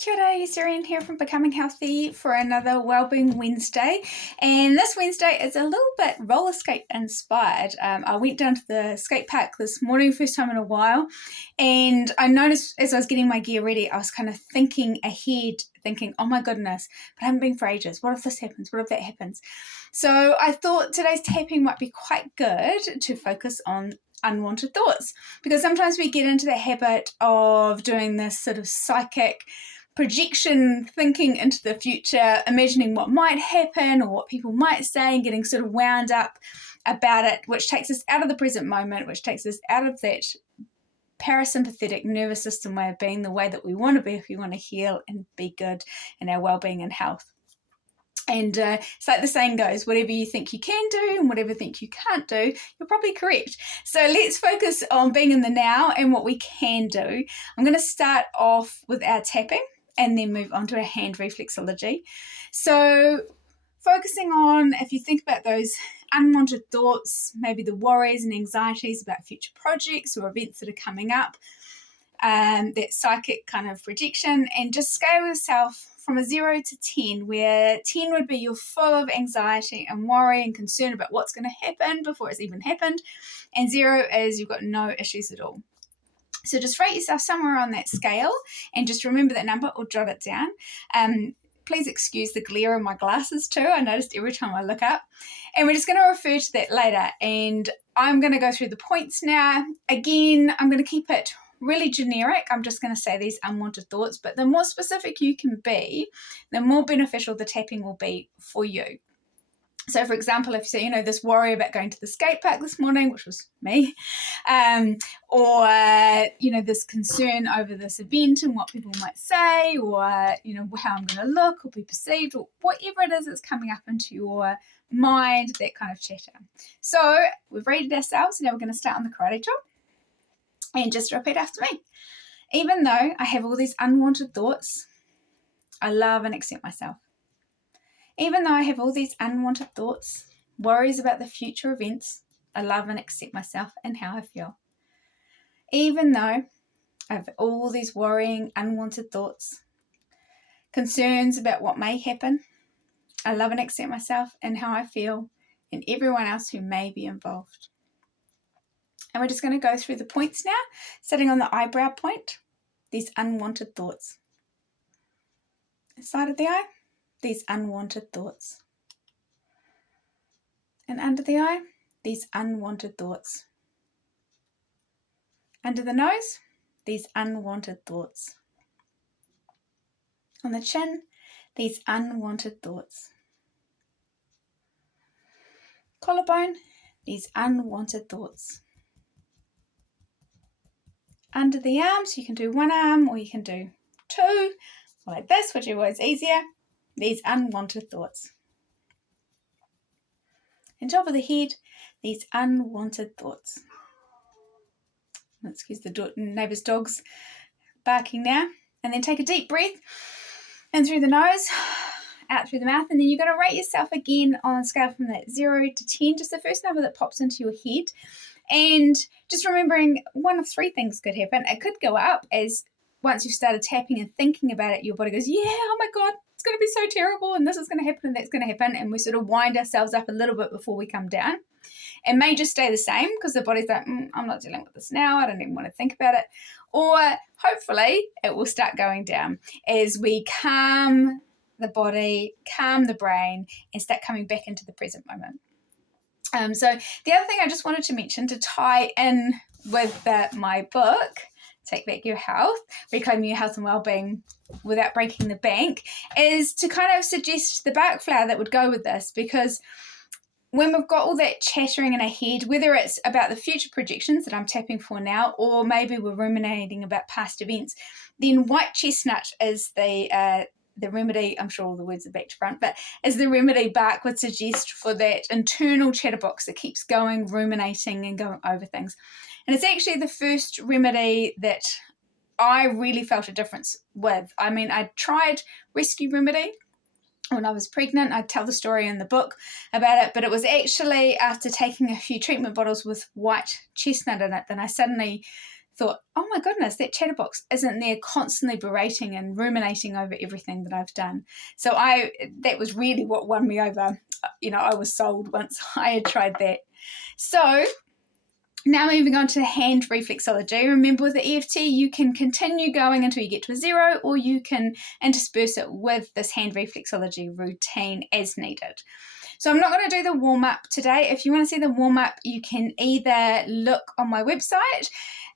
Kia ora, Serene here from Becoming Healthy for another Wellbeing Wednesday. And this Wednesday is a little bit roller skate inspired. I went down to the skate park this morning, first time in a while, and I noticed as I was getting my gear ready, I was kind of thinking ahead, thinking, oh my goodness, but I haven't been for ages. What if this happens? What if that happens? So I thought today's tapping might be quite good to focus on unwanted thoughts, because sometimes we get into the habit of doing this sort of psychic projection, thinking into the future, imagining what might happen or what people might say, and getting sort of wound up about it, which takes us out of the present moment, which takes us out of that parasympathetic nervous system way of being, the way that we want to be if we want to heal and be good in our well-being and health. And it's like the saying goes, whatever you think you can do and whatever you think you can't do, you're probably correct. So let's focus on being in the now and what we can do. I'm going to start off with our tapping and then move on to our hand reflexology. So focusing on, if you think about those unwanted thoughts, maybe the worries and anxieties about future projects or events that are coming up, that psychic kind of projection, and just scale yourself from a 0 to 10, where 10 would be you're full of anxiety and worry and concern about what's going to happen before it's even happened, and 0 is you've got no issues at all. So just rate yourself somewhere on that scale and just remember that number or jot it down. Please excuse the glare in my glasses too. I noticed every time I look up. And we're just going to refer to that later. And I'm going to go through the points now. Again, I'm going to keep it really generic. I'm just going to say these unwanted thoughts, but the more specific you can be, the more beneficial the tapping will be for you. So, for example, if you say, this worry about going to the skate park this morning, which was me, or, this concern over this event and what people might say, or, how I'm going to look or be perceived, or whatever it is that's coming up into your mind, that kind of chatter. So we've rated ourselves. Now we're going to start on the karate chop and just repeat after me. Even though I have all these unwanted thoughts, I love and accept myself. Even though I have all these unwanted thoughts, worries about the future events, I love and accept myself and how I feel. Even though I have all these worrying, unwanted thoughts, concerns about what may happen, I love and accept myself and how I feel and everyone else who may be involved. And we're just going to go through the points now, starting on the eyebrow point, these unwanted thoughts. Inside of the eye, these unwanted thoughts. And under the eye, these unwanted thoughts. Under the nose, these unwanted thoughts. On the chin, these unwanted thoughts. Collarbone, these unwanted thoughts. Under the arms, you can do one arm or you can do two, like this, whichever is easier. These unwanted thoughts. And top of the head, these unwanted thoughts. Excuse the neighbour's dogs barking now. And then take a deep breath in through the nose, out through the mouth, and then you're going to rate yourself again on a scale from that 0 to 10, just the first number that pops into your head. And just remembering one of three things could happen. It could go up as once you've started tapping and thinking about it, your body goes, yeah, oh my God, it's going to be so terrible and this is going to happen and that's going to happen. And we sort of wind ourselves up a little bit before we come down. It may just stay the same because the body's like, I'm not dealing with this now. I don't even want to think about it. Or hopefully it will start going down as we calm the body, calm the brain, and start coming back into the present moment. So the other thing I just wanted to mention to tie in with my book, Take Back Your Health, Reclaiming Your Health and Wellbeing Without Breaking the Bank, is to kind of suggest the bark flower that would go with this, because when we've got all that chattering in our head, whether it's about the future projections that I'm tapping for now, or maybe we're ruminating about past events, then white chestnut is the remedy. I'm sure all the words are back to front, but as the remedy bark would suggest for that internal chatterbox that keeps going, ruminating and going over things. And it's actually the first remedy that I really felt a difference with. I mean, I tried Rescue Remedy when I was pregnant. I tell the story in the book about it, but it was actually after taking a few treatment bottles with white chestnut in it, then I suddenly thought, oh my goodness, that chatterbox isn't there constantly berating and ruminating over everything that I've done. So that was really what won me over. I was sold once I had tried that. So now moving on to hand reflexology. Remember, with the EFT, you can continue going until you get to a 0, or you can intersperse it with this hand reflexology routine as needed. So I'm not going to do the warm-up today. If you want to see the warm-up, you can either look on my website,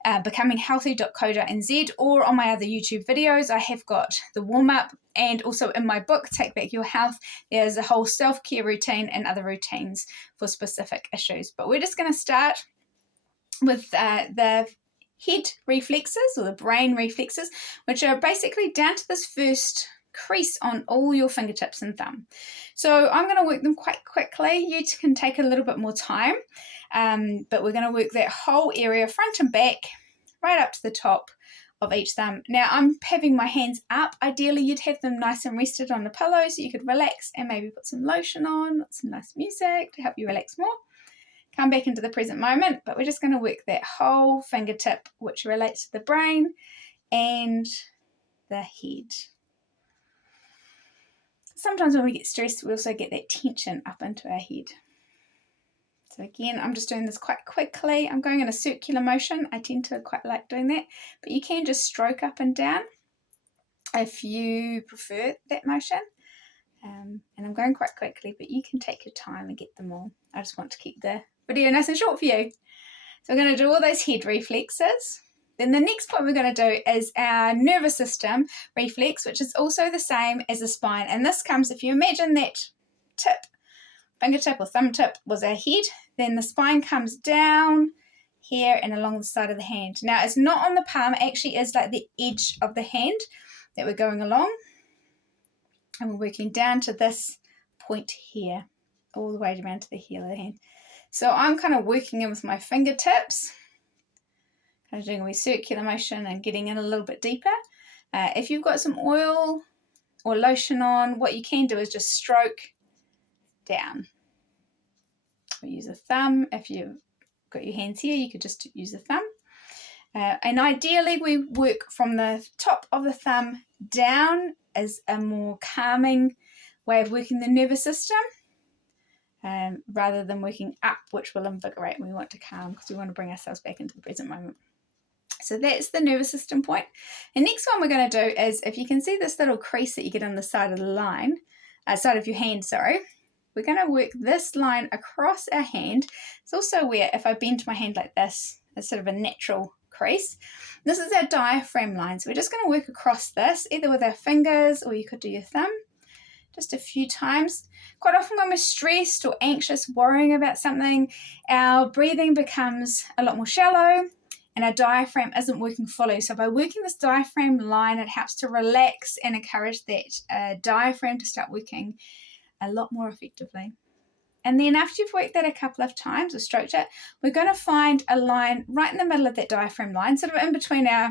becominghealthy.co.nz, or on my other YouTube videos. I have got the warm-up, and also in my book, Take Back Your Health, there's a whole self-care routine and other routines for specific issues. But we're just going to start with the head reflexes, or the brain reflexes, which are basically down to this first crease on all your fingertips and thumb. So I'm going to work them quite quickly. You can take a little bit more time, but we're going to work that whole area front and back right up to the top of each thumb. Now I'm having my hands up. Ideally you'd have them nice and rested on the pillow so you could relax and maybe put some lotion on, some nice music to help you relax more. Come back into the present moment, but we're just going to work that whole fingertip, which relates to the brain and the head. Sometimes when we get stressed, we also get that tension up into our head. So again, I'm just doing this quite quickly. I'm going in a circular motion. I tend to quite like doing that, but you can just stroke up and down if you prefer that motion. And I'm going quite quickly, but you can take your time and get them all. I just want to keep the video nice and short for you. So we're going to do all those head reflexes. Then the next point we're going to do is our nervous system reflex, which is also the same as the spine. And this comes, if you imagine that tip, fingertip or thumb tip was our head, then the spine comes down here and along the side of the hand. Now it's not on the palm, it actually is like the edge of the hand that we're going along. And we're working down to this point here, all the way around to the heel of the hand. So I'm kind of working in with my fingertips, kind of doing a wee circular motion and getting in a little bit deeper. If you've got some oil or lotion on, what you can do is just stroke down. We use a thumb. If you've got your hands here, you could just use a thumb. And ideally we work from the top of the thumb down as a more calming way of working the nervous system, rather than working up, which will invigorate. We want to calm because we want to bring ourselves back into the present moment. So that's the nervous system point. The next one we're going to do is, if you can see this little crease that you get on the side of the line, side of your hand, sorry, we're going to work this line across our hand. It's also where, if I bend my hand like this, it's sort of a natural crease. This is our diaphragm line. So we're just going to work across this, either with our fingers, or you could do your thumb, just a few times. Quite often when we're stressed or anxious, worrying about something, our breathing becomes a lot more shallow and our diaphragm isn't working fully. So by working this diaphragm line, it helps to relax and encourage that diaphragm to start working a lot more effectively. And then after you've worked that a couple of times or stroked it, we're going to find a line right in the middle of that diaphragm line, sort of in between our,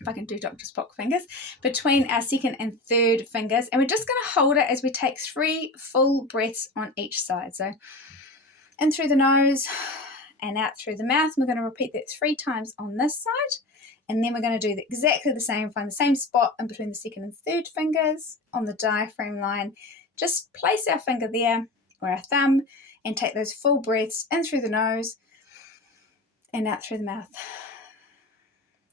if I can do Dr. Spock fingers, between our second and third fingers. And we're just going to hold it as we take 3 full breaths on each side. So in through the nose and out through the mouth. We're going to repeat that 3 times on this side. And then we're going to do exactly the same, find the same spot in between the second and third fingers on the diaphragm line. Just place our finger there, or our thumb, and take those full breaths in through the nose and out through the mouth.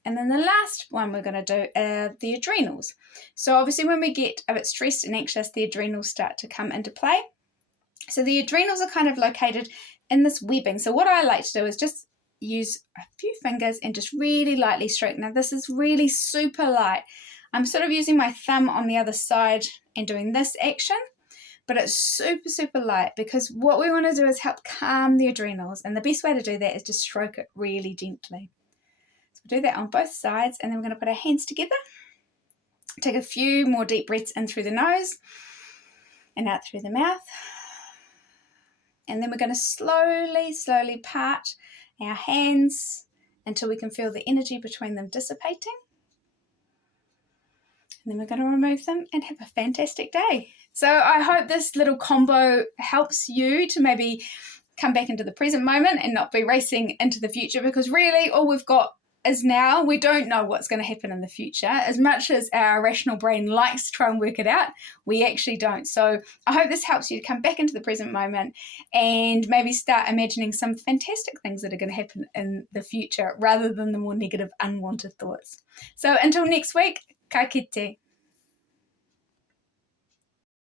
And then the last one we're going to do are the adrenals. So obviously when we get a bit stressed and anxious, the adrenals start to come into play. So the adrenals are kind of located in this webbing. So what I like to do is just use a few fingers and just really lightly stroke. Now this is really super light. I'm sort of using my thumb on the other side and doing this action, but it's super, super light, because what we want to do is help calm the adrenals. And the best way to do that is just stroke it really gently. So we'll do that on both sides, and then we're going to put our hands together. Take a few more deep breaths in through the nose and out through the mouth. And then we're going to slowly, slowly part our hands until we can feel the energy between them dissipating. And then we're going to remove them and have a fantastic day. So I hope this little combo helps you to maybe come back into the present moment and not be racing into the future, because really all we've got is now. We don't know what's going to happen in the future. As much as our rational brain likes to try and work it out, we actually don't. So I hope this helps you to come back into the present moment and maybe start imagining some fantastic things that are going to happen in the future rather than the more negative, unwanted thoughts. So until next week, ka kite.